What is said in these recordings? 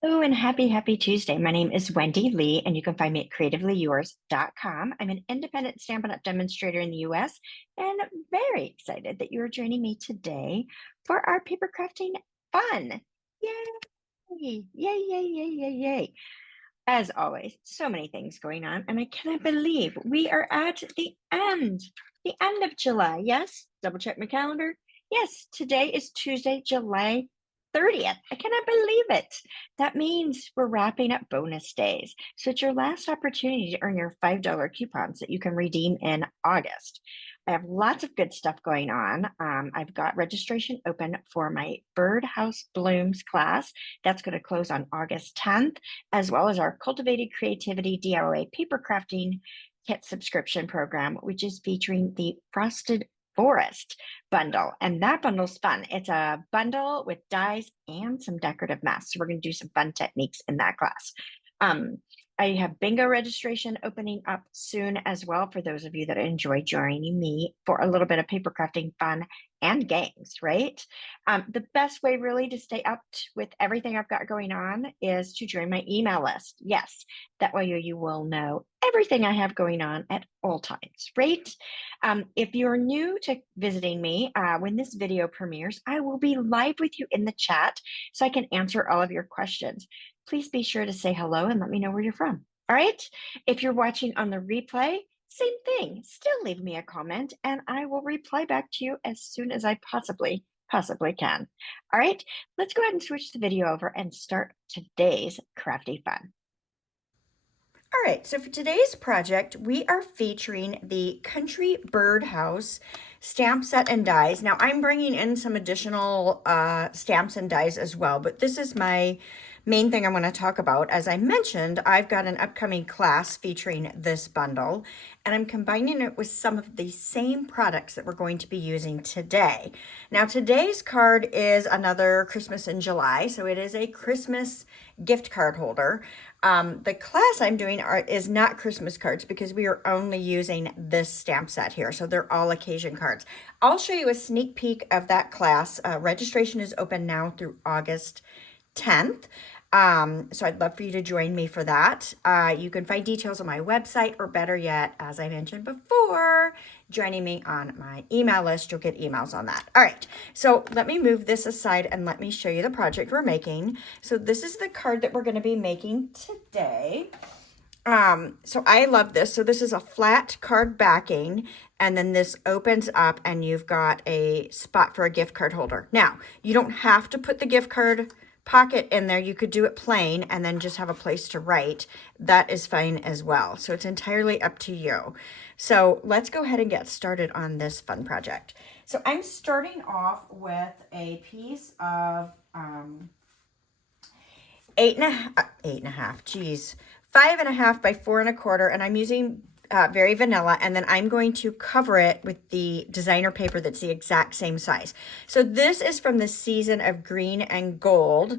Hello and happy Tuesday. My name is Wendy Lee, and you can find me at CreativeLeeYours.com. I'm an independent Stampin' Up! Demonstrator in the US, and very excited that you are joining me today for our paper crafting fun. Yay! Yay, yay, yay, yay, yay. As always, so many things going on, and I cannot believe we are at the end of July. Yes, double check my calendar. Yes, today is Tuesday, July 30th. I cannot believe it. That means we're wrapping up bonus days. So it's your last opportunity to earn your $5 coupons that you can redeem in August. I have lots of good stuff going on. I've got registration open for my Birdhouse Blooms class. That's going to close on August 10th, as well as our Cultivated Creativity DIY paper crafting kit subscription program, which is featuring the Frosted Forest bundle. And that bundle's fun. It's a bundle with dies and some decorative masks. So we're going to do some fun techniques in that class. I have bingo registration opening up soon as well for those of you that enjoy joining me for a little bit of paper crafting fun and games, right? The best way really to stay up with everything I've got going on is to join my email list. Yes, that way you will know everything I have going on at all times, right? If you're new to visiting me, when this video premieres, I will be live with you in the chat so I can answer all of your questions. Please be sure to say hello and let me know where you're from. All right. If you're watching on the replay, same thing. Still leave me a comment and I will reply back to you as soon as I possibly can. All right. Let's go ahead and switch the video over and start today's crafty fun. All right, so for today's project, we are featuring the Country Birdhouse stamp set and dies. Now, I'm bringing in some additional stamps and dies as well, but this is my main thing I want to talk about. As I mentioned, I've got an upcoming class featuring this bundle, and I'm combining it with some of the same products that we're going to be using today. Now, today's card is another Christmas in July, so it is a Christmas gift card holder. The class I'm doing is not Christmas cards because we are only using this stamp set here. So they're all occasion cards. I'll show you a sneak peek of that class. Registration is open now through August 10th. So I'd love for you to join me for that. You can find details on my website, or better yet, as I mentioned before, joining me on my email list. You'll get emails on that. All right, so let me move this aside and let me show you the project we're making. So this is the card that we're going to be making today. So I love this. So this is a flat card backing, and then this opens up and you've got a spot for a gift card holder. Now, you don't have to put the gift card pocket in there. You could do it plain and then just have a place to write. That is fine as well. So it's entirely up to you. So let's go ahead and get started on this fun project. So I'm starting off with a piece of 5.5 by 4.25, and I'm using very vanilla, and then I'm going to cover it with the designer paper that's the exact same size. So this is from the Season of Green and Gold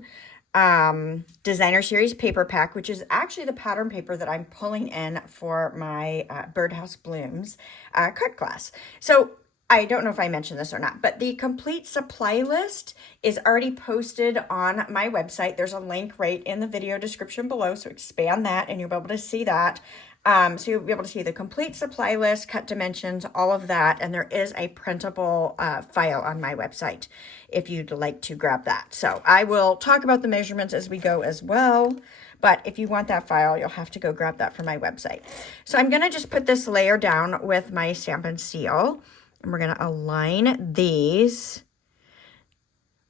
designer series paper pack, which is actually the pattern paper that I'm pulling in for my Birdhouse Blooms card class. So I don't know if I mentioned this or not, but the complete supply list is already posted on my website. There's a link right in the video description below, so expand that and you'll be able to see that. So you'll be able to see the complete supply list, cut dimensions, all of that, and there is a printable file on my website if you'd like to grab that. So I will talk about the measurements as we go as well, but if you want that file, you'll have to go grab that from my website. So I'm going to just put this layer down with my Stampin' Seal, and we're going to align these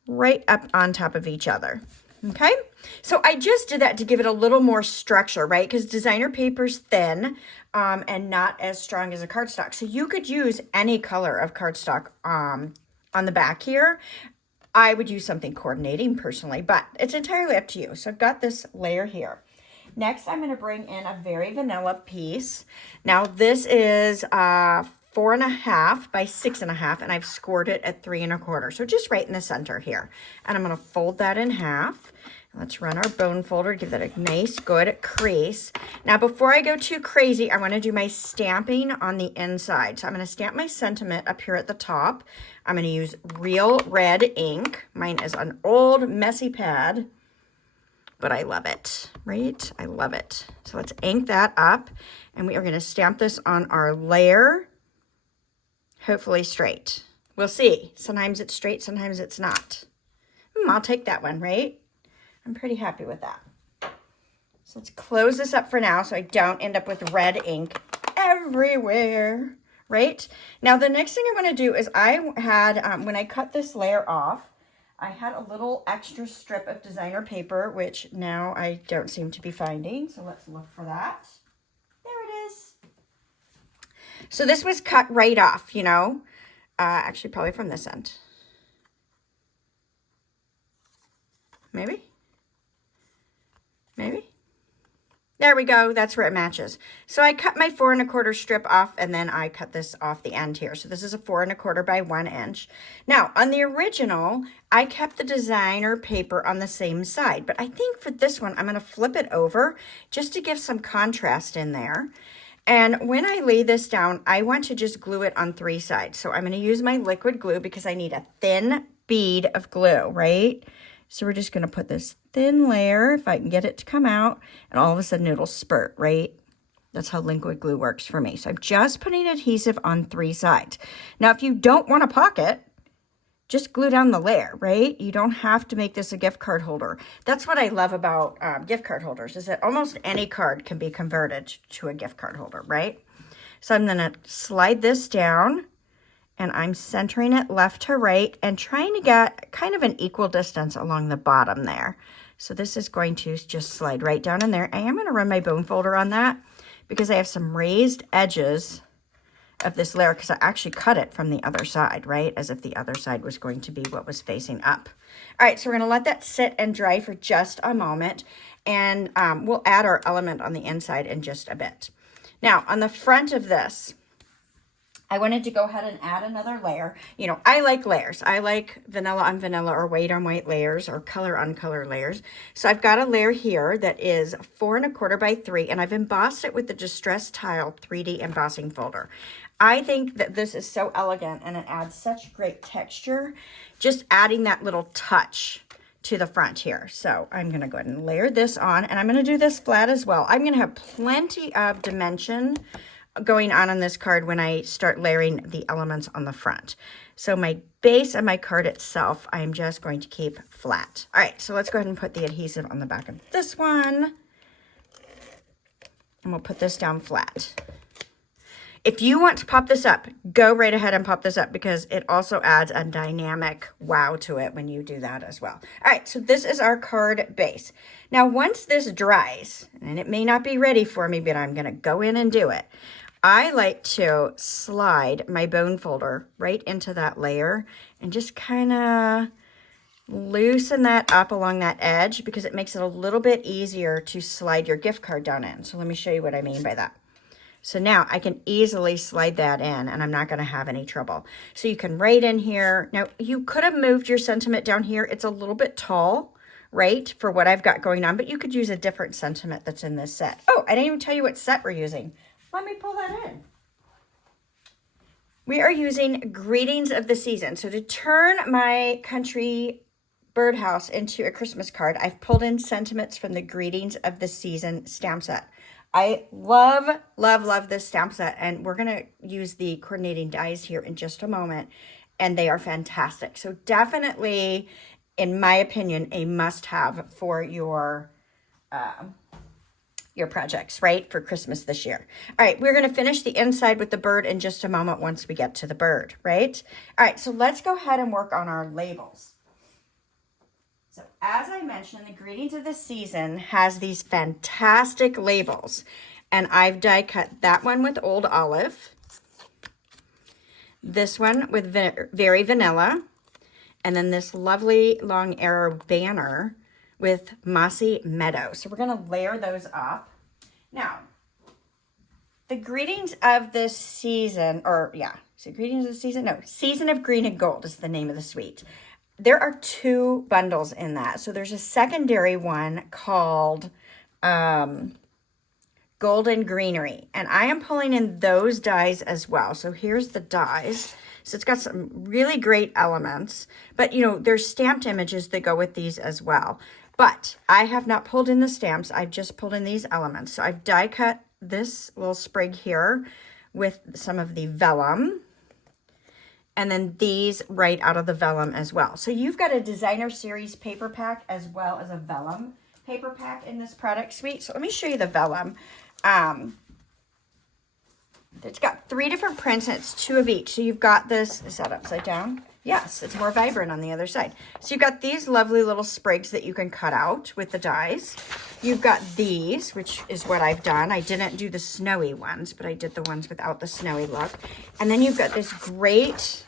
right up on top of each other. Okay, so I just did that to give it a little more structure, right? Because designer paper's thin and not as strong as a cardstock. So you could use any color of cardstock on the back here. I would use something coordinating personally, but it's entirely up to you. So I've got this layer here. Next, I'm going to bring in a very vanilla piece. Now this is 4.5 by 6.5, and I've scored it at 3.25, so just right in the center here. And I'm going to fold that in half. Let's run our bone folder, give that a nice good crease. Now before I go too crazy, I want to do my stamping on the inside. So I'm going to stamp my sentiment up here at the top. I'm going to use real red ink. Mine is an old messy pad. but I love it, right? I love it. So let's ink that up, and we are going to stamp this on our layer, hopefully straight. We'll see. Sometimes it's straight, sometimes it's not. I'll take that one, right? I'm pretty happy with that. So let's close this up for now so I don't end up with red ink everywhere, right? Now, the next thing I want to do is I had, when I cut this layer off, I had a little extra strip of designer paper, which now I don't seem to be finding. So let's look for that. There it is. So this was cut right off, you know, actually probably from this end. Maybe. There we go. That's where it matches. So I cut my 4 1/4 strip off, and then I cut this off the end here. So this is a 4 1/4 by 1 inch. Now on the original, I kept the designer paper on the same side, but I think for this one, I'm going to flip it over just to give some contrast in there. And when I lay this down, I want to just glue it on 3 sides. So I'm going to use my liquid glue because I need a thin bead of glue, right? So we're just going to put this thin layer, if I can get it to come out, and all of a sudden it'll spurt, right? That's how liquid glue works for me. So I'm just putting adhesive on 3 sides. Now, if you don't want a pocket, just glue down the layer, right? You don't have to make this a gift card holder. That's what I love about gift card holders, is that almost any card can be converted to a gift card holder, right? So I'm going to slide this down, and I'm centering it left to right and trying to get kind of an equal distance along the bottom there. So this is going to just slide right down in there. I am going to run my bone folder on that because I have some raised edges of this layer because I actually cut it from the other side, right? As if the other side was going to be what was facing up. All right, so we're going to let that sit and dry for just a moment, and we'll add our element on the inside in just a bit. Now, on the front of this, I wanted to go ahead and add another layer. You know, I like layers. I like vanilla on vanilla or white on white layers or color on color layers. So I've got a layer here that is 4 1/4 by 3, and I've embossed it with the Distress Tile 3D embossing folder. I think that this is so elegant and it adds such great texture, just adding that little touch to the front here. So I'm going to go ahead and layer this on, and I'm going to do this flat as well. I'm going to have plenty of dimension going on this card when I start layering the elements on the front. So my base of my card itself, I'm just going to keep flat. All right, so let's go ahead and put the adhesive on the back of this one. And we'll put this down flat. If you want to pop this up, go right ahead and pop this up because it also adds a dynamic wow to it when you do that as well. All right, so this is our card base. Now, once this dries, and it may not be ready for me, but I'm going to go in and do it. I like to slide my bone folder right into that layer and just kind of loosen that up along that edge because it makes it a little bit easier to slide your gift card down in. So let me show you what I mean by that. So now I can easily slide that in and I'm not going to have any trouble. So you can write in here. Now you could have moved your sentiment down here. It's a little bit tall, right, for what I've got going on, but you could use a different sentiment that's in this set. Oh, I didn't even tell you what set we're using. Let me pull that in. We are using Greetings of the Season. So to turn my country birdhouse into a Christmas card, I've pulled in sentiments from the Greetings of the Season stamp set. I love, love, love this stamp set, and we're going to use the coordinating dies here in just a moment, and they are fantastic. So definitely, in my opinion, a must-have for your projects, right, for Christmas this year. All right, we're going to finish the inside with the bird in just a moment once we get to the bird, right? All right, so let's go ahead and work on our labels. So as I mentioned, the Greetings of the Season has these fantastic labels, and I've die cut that one with Old Olive, this one with Very Vanilla, and then this lovely long arrow banner with Mossy Meadow. So we're going to layer those up. Now, the Greetings of the Season, or yeah, is it Greetings of the Season? No, Season of Green and Gold is the name of the suite. There are 2 bundles in that. So there's a secondary one called Golden Greenery. And I am pulling in those dies as well. So here's the dies. So it's got some really great elements. But, you know, there's stamped images that go with these as well. But I have not pulled in the stamps. I've just pulled in these elements. So I've die cut this little sprig here with some of the vellum. And then these right out of the vellum as well. So you've got a designer series paper pack as well as a vellum paper pack in this product suite. So let me show you the vellum. It's got 3 different prints and it's 2 of each. So you've got this, is that upside down? Yes, it's more vibrant on the other side. So you've got these lovely little sprigs that you can cut out with the dies. You've got these, which is what I've done. I didn't do the snowy ones, but I did the ones without the snowy look. And then you've got this great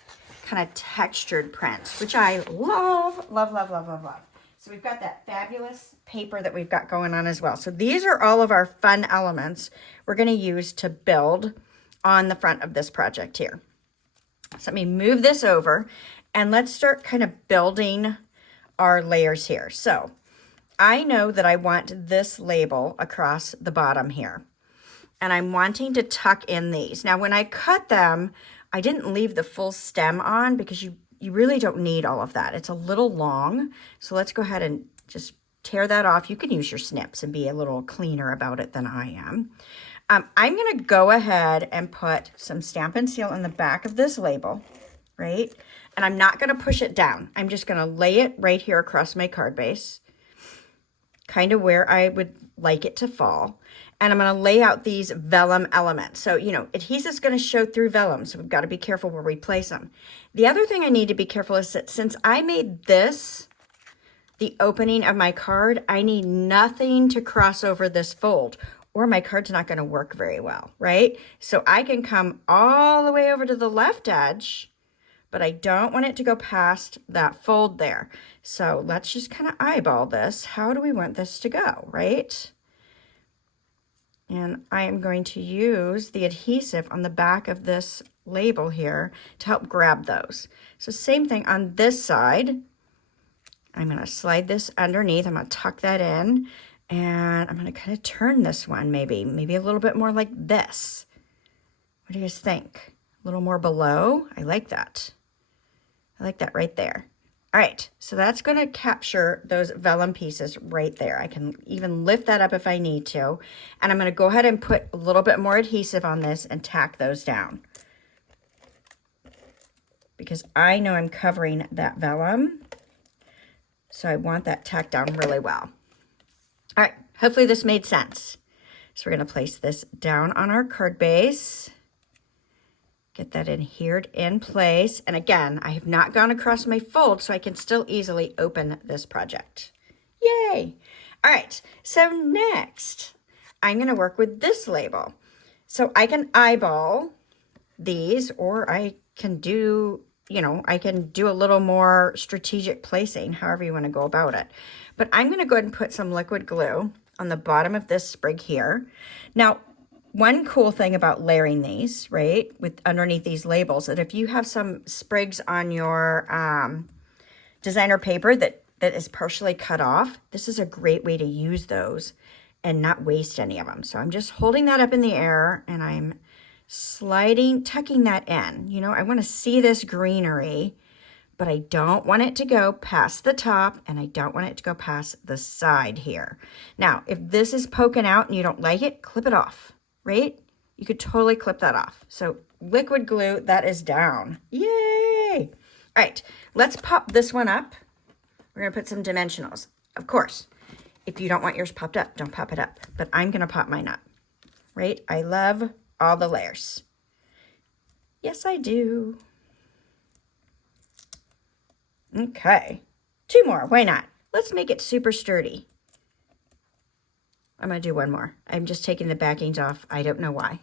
kind of textured print, which I love, love, love, love, love, love. So we've got that fabulous paper that we've got going on as well. So these are all of our fun elements we're going to use to build on the front of this project here. So let me move this over and let's start kind of building our layers here. So I know that I want this label across the bottom here, and I'm wanting to tuck in these. Now, when I cut them, I didn't leave the full stem on because you really don't need all of that. It's a little long. So let's go ahead and just tear that off. You can use your snips and be a little cleaner about it than I am. I'm going to go ahead and put some Stampin' Seal in the back of this label, right? And I'm not going to push it down. I'm just going to lay it right here across my card base, kind of where I would like it to fall. And I'm going to lay out these vellum elements. So, you know, adhesive's going to show through vellum, so we've got to be careful where we place them. The other thing I need to be careful is that since I made this the opening of my card, I need nothing to cross over this fold, or my card's not going to work very well, right? So I can come all the way over to the left edge, but I don't want it to go past that fold there. So let's just kind of eyeball this. How do we want this to go, right? And I am going to use the adhesive on the back of this label here to help grab those. So same thing on this side. I'm going to slide this underneath. I'm going to tuck that in. And I'm going to kind of turn this one maybe a little bit more like this. What do you guys think? A little more below? I like that. I like that right there. All right, so that's going to capture those vellum pieces right there. I can even lift that up if I need to. And I'm going to go ahead and put a little bit more adhesive on this and tack those down, because I know I'm covering that vellum. So I want that tacked down really well. All right, hopefully this made sense. So we're going to place this down on our card base. Get that adhered in place. And again, I have not gone across my fold, so I can still easily open this project. Yay! All right, so next, I'm going to work with this label. So I can eyeball these, or I can do, you know, I can do a little more strategic placing, however you want to go about it. But I'm going to go ahead and put some liquid glue on the bottom of this sprig here. Now, one cool thing about layering these, right, with underneath these labels, that if you have some sprigs on your designer paper that is partially cut off, this is a great way to use those and not waste any of them. So I'm just holding that up in the air and I'm sliding, tucking that in. You know, I want to see this greenery, but I don't want it to go past the top and I don't want it to go past the side here. Now, if this is poking out and you don't like it, clip it off, right? You could totally clip that off. So liquid glue, that is down. Yay! All right, let's pop this one up. We're gonna put some dimensionals. Of course, if you don't want yours popped up, don't pop it up, but I'm gonna pop mine up, right? I love all the layers. Yes, I do. Okay, 2 more, why not? Let's make it super sturdy. I'm gonna do 1 more. I'm just taking the backings off. I don't know why.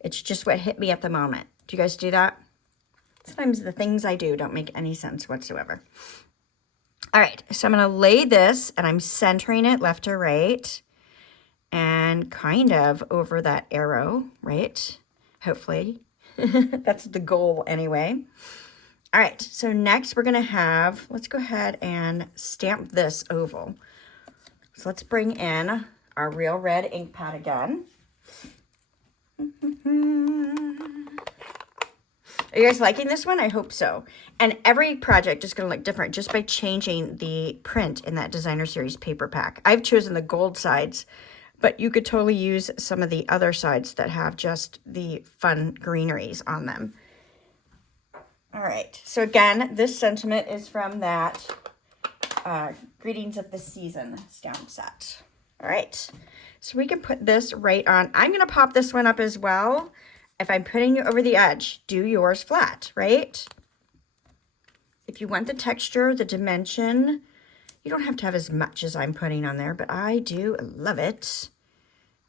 It's just what hit me at the moment. Do you guys do that? Sometimes the things I do don't make any sense whatsoever. All right, so I'm gonna lay this and I'm centering it left to right and kind of over that arrow, right? Hopefully, that's the goal anyway. All right, so next we're gonna have, let's go ahead and stamp this oval. So let's bring in our real red ink pad again. Are you guys liking this one? I hope so. And every project is going to look different just by changing the print in that designer series paper pack. I've chosen the gold sides, but you could totally use some of the other sides that have just the fun greeneries on them. All right, so again, this sentiment is from that Greetings of the Season stamp set. All right, so we can put this right on. I'm going to pop this one up as well. If I'm putting you over the edge, do yours flat, right? If you want the texture, the dimension, you don't have to have as much as I'm putting on there, but I do love it.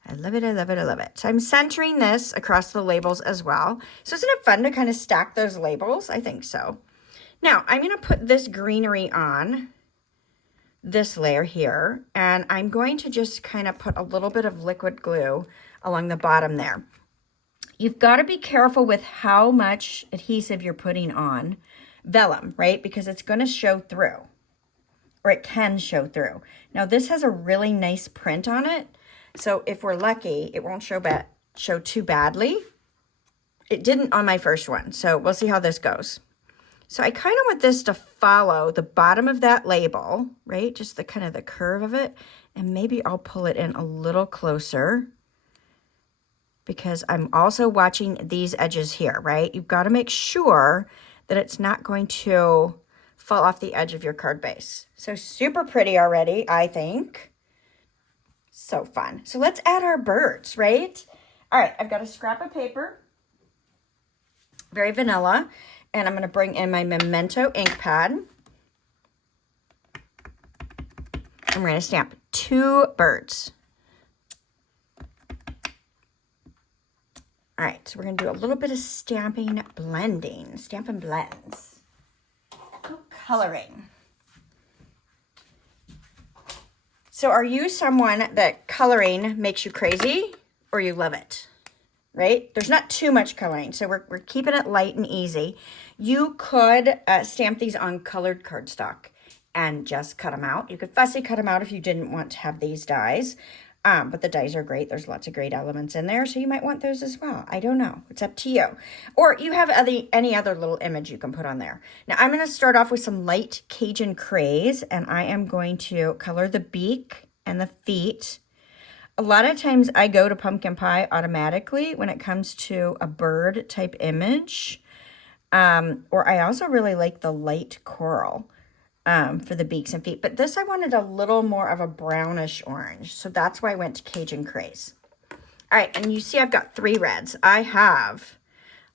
I love it, I love it, I love it. So I'm centering this across the labels as well. So isn't it fun to kind of stack those labels? I think so. Now, I'm going to put this greenery on this layer here, and I'm going to just kind of put a little bit of liquid glue along the bottom there. You've got to be careful with how much adhesive you're putting on vellum, right? Because it's going to show through, or it can show through. Now, this has a really nice print on it. So if we're lucky, it won't show too badly. It didn't on my first one, so we'll see how this goes. So I kind of want this to follow the bottom of that label, right? Just the kind of the curve of it. And maybe I'll pull it in a little closer because I'm also watching these edges here, right? You've got to make sure that it's not going to fall off the edge of your card base. So super pretty already, I think. So fun. So let's add our birds, right? All right, I've got a scrap of paper, very vanilla, and I'm going to bring in my Memento ink pad. And we're going to stamp 2 birds. All right, so we're going to do a little bit of stamping blending, Stampin' Blends. Oh, coloring. So are you someone that coloring makes you crazy or you love it, right? There's not too much coloring, so we're keeping it light and easy. You could stamp these on colored cardstock and just cut them out. You could fussy cut them out if you didn't want to have these dies, but the dies are great. There's lots of great elements in there, so you might want those as well. I don't know. It's up to you. Or you have any other little image you can put on there. Now, I'm going to start off with some light Cajun craze, and I am going to color the beak and the feet. A lot of times I go to pumpkin pie automatically when it comes to a bird type image. Or I also really like the light coral for the beaks and feet. But this I wanted a little more of a brownish orange. So that's why I went to Cajun Craze. All right, and you see I've got 3 reds. I have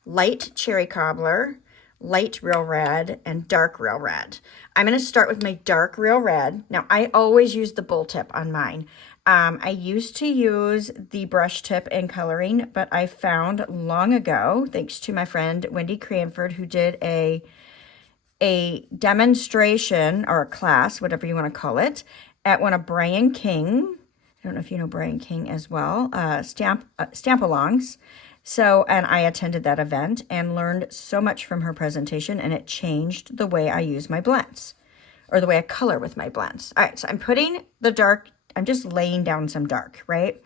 light cherry cobbler, light real red, and dark real red. I'm going to start with my dark real red. Now, I always use the bull tip on mine. I used to use the brush tip in coloring, but I found long ago, thanks to my friend Wendy Cranford, who did a demonstration or a class, whatever you want to call it, at one of Brian King. I don't know if you know Brian King as well, Stamp-alongs. So, and I attended that event and learned so much from her presentation, and it changed the way I use my blends, or the way I color with my blends. All right, so I'm putting the dark, I'm just laying down some dark, right?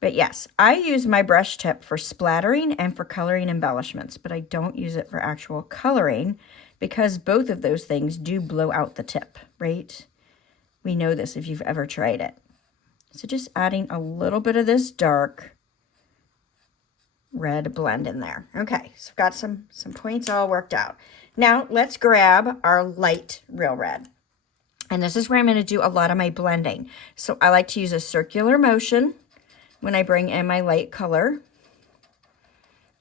But yes, I use my brush tip for splattering and for coloring embellishments, but I don't use it for actual coloring because both of those things do blow out the tip, right? We know this if you've ever tried it. So just adding a little bit of this dark red blend in there. Okay, so I've got some points all worked out. Now let's grab our light real red. And this is where I'm going to do a lot of my blending. So I like to use a circular motion when I bring in my light color.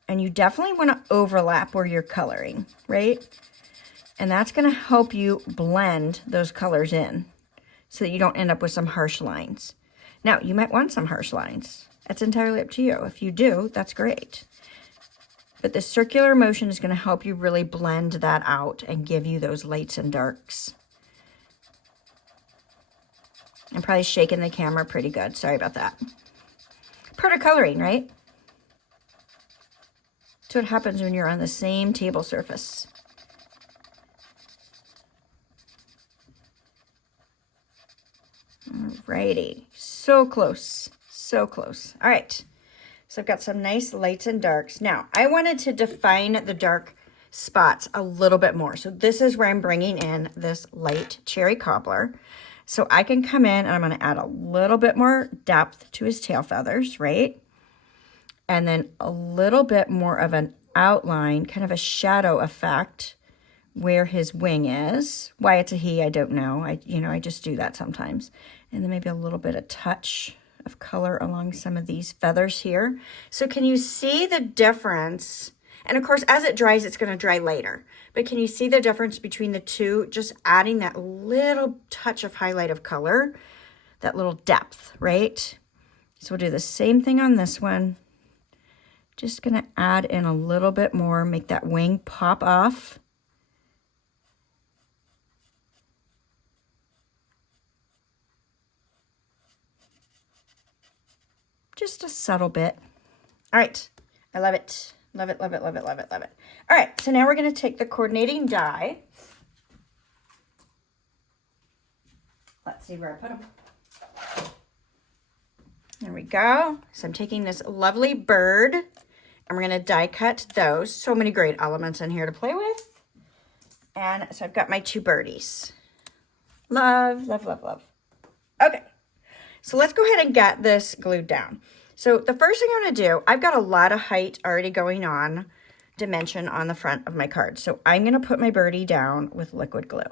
And you definitely want to overlap where you're coloring, right? And that's going to help you blend those colors in so that you don't end up with some harsh lines. Now, you might want some harsh lines. That's entirely up to you. If you do, that's great. But the circular motion is going to help you really blend that out and give you those lights and darks. I'm probably shaking the camera pretty good. Sorry about that. Part of coloring, right? That's what happens when you're on the same table surface. Alrighty, so close, So close. All right. So I've got some nice lights and darks. Now, I wanted to define the dark spots a little bit more. So this is where I'm bringing in this light cherry cobbler. So I can come in and I'm going to add a little bit more depth to his tail feathers, right? And then a little bit more of an outline, kind of a shadow effect where his wing is. Why it's a he, I don't know. I just do that sometimes. And then maybe a little bit of touch of color along some of these feathers here. So can you see the difference? And of course, as it dries, it's going to dry later. But can you see the difference between the two? Just adding that little touch of highlight of color, that little depth, right? So we'll do the same thing on this one. Just going to add in a little bit more, make that wing pop off. Just a subtle bit. All right, I love it. Love it, love it, love it, love it, love it. All right, so now we're going to take the coordinating die. Let's see where I put them. There we go. So I'm taking this lovely bird, and we're going to die cut those. So many great elements in here to play with. And so I've got my two birdies. Love, love, love, love. Okay. So let's go ahead and get this glued down. So the first thing I'm going to do, I've got a lot of height already going on, dimension on the front of my card. So I'm going to put my birdie down with liquid glue.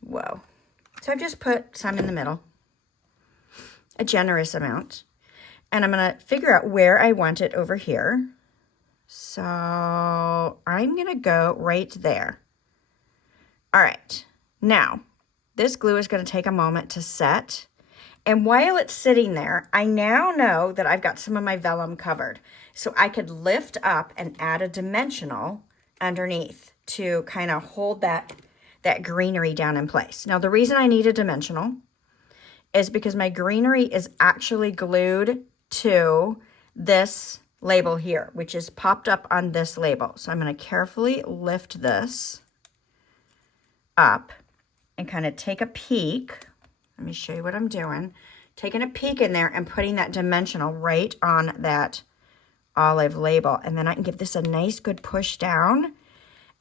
Whoa. So I've just put some in the middle, a generous amount. And I'm going to figure out where I want it over here. So I'm going to go right there. All right. Now, this glue is going to take a moment to set. And while it's sitting there, I now know that I've got some of my vellum covered. So I could lift up and add a dimensional underneath to kind of hold that greenery down in place. Now, the reason I need a dimensional is because my greenery is actually glued to this label here, which is popped up on this label. So I'm going to carefully lift this up and kind of take a peek. Let me show you what I'm doing. Taking a peek in there and putting that dimensional right on that olive label. And then I can give this a nice good push down.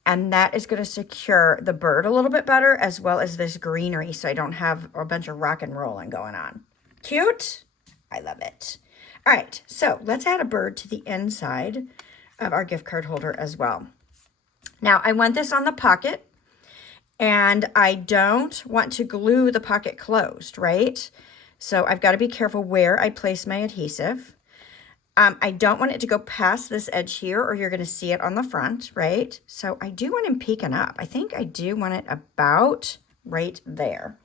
And that is going to secure the bird a little bit better, as well as this greenery, so I don't have a bunch of rock and rolling going on. Cute? I love it. All right, so let's add a bird to the inside of our gift card holder as well. Now, I want this on the pocket. And I don't want to glue the pocket closed, right? So I've got to be careful where I place my adhesive. I don't want it to go past this edge here, or you're going to see it on the front, right? So I do want him peeking up. I think I do want it about right there.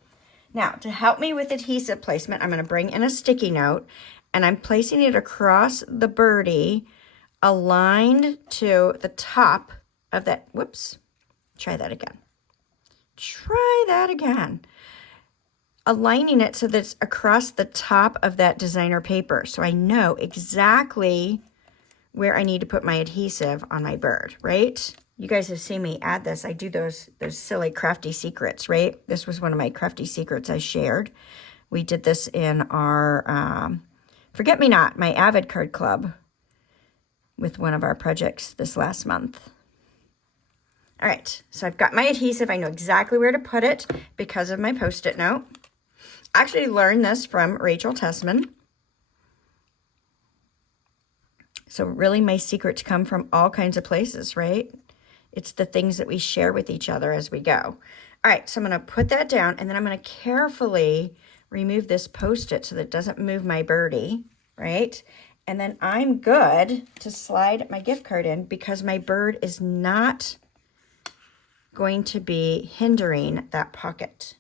Now, to help me with adhesive placement, I'm going to bring in a sticky note, and I'm placing it across the birdie, aligned to the top of that. Whoops, try that again. Try that again. Aligning it so that it's across the top of that designer paper. So I know exactly where I need to put my adhesive on my bird, right? You guys have seen me add this. I do those silly crafty secrets, right? This was one of my crafty secrets I shared. We did this in our Forget Me Not, my Avid Card Club, with one of our projects this last month. All right, so I've got my adhesive. I know exactly where to put it because of my Post-it note. I actually learned this from Rachel Tessman. So really my secrets come from all kinds of places, right? It's the things that we share with each other as we go. All right, so I'm going to put that down, and then I'm going to carefully remove this Post-it so that it doesn't move my birdie, right? And then I'm good to slide my gift card in because my bird is not going to be hindering that pocket.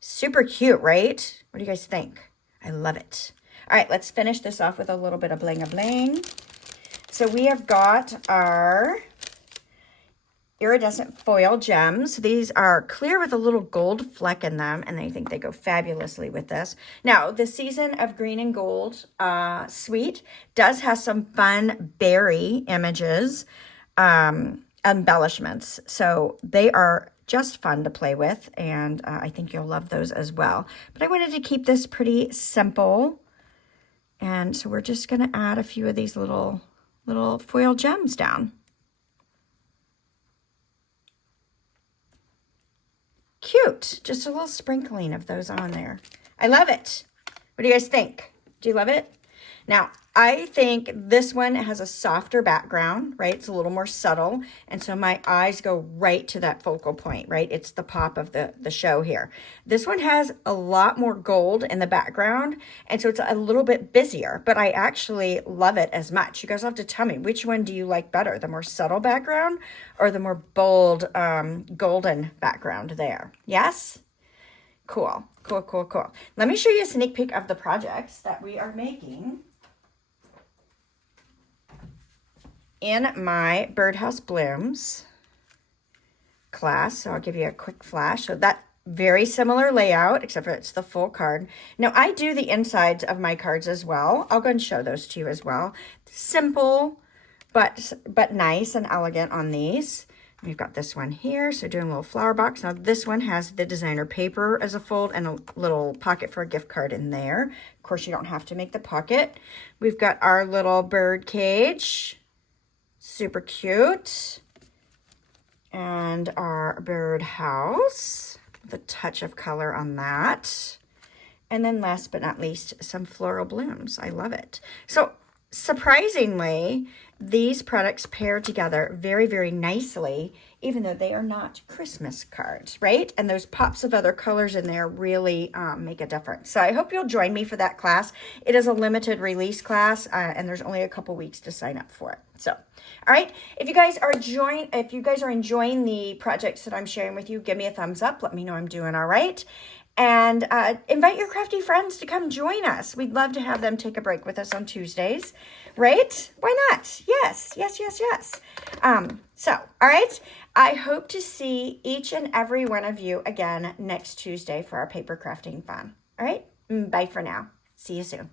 Super cute, right? What do you guys think? I love it. All right, let's finish this off with a little bit of bling-a-bling. So we have got our iridescent foil gems. These are clear with a little gold fleck in them, and I think they go fabulously with this. Now, the Season of Green and Gold suite does have some fun berry images, embellishments. So they are just fun to play with, and I think you'll love those as well. But I wanted to keep this pretty simple, and so we're just going to add a few of these little foil gems down. Cute. Just a little sprinkling of those on there. I love it. What do you guys think? Do you love it? Now, I think this one has a softer background, right? It's a little more subtle. And so my eyes go right to that focal point, right? It's the pop of the show here. This one has a lot more gold in the background. And so it's a little bit busier, but I actually love it as much. You guys have to tell me, which one do you like better? The more subtle background or the more bold golden background there? Yes? Cool, cool, cool, cool. Let me show you a sneak peek of the projects that we are making in my Birdhouse Blooms class. So I'll give you a quick flash. So that very similar layout, except for it's the full card. Now I do the insides of my cards as well. I'll go and show those to you as well. Simple, but nice and elegant on these. We've got this one here, so doing a little flower box. Now this one has the designer paper as a fold and a little pocket for a gift card in there. Of course, you don't have to make the pocket. We've got our little bird cage. Super cute. And our bird house with a touch of color on that. And then last but not least, some floral blooms. I love it. So surprisingly, these products pair together very, very nicely, even though they are not Christmas cards, right? And those pops of other colors in there really make a difference. So I hope you'll join me for that class. It is a limited release class, and there's only a couple weeks to sign up for it. So, all right, if you guys are enjoying the projects that I'm sharing with you, give me a thumbs up. Let me know I'm doing all right. And invite your crafty friends to come join us. We'd love to have them take a break with us on Tuesdays, right? Why not? Yes, yes, yes, yes. So, all right, I hope to see each and every one of you again next Tuesday for our paper crafting fun. All right, bye for now. See you soon.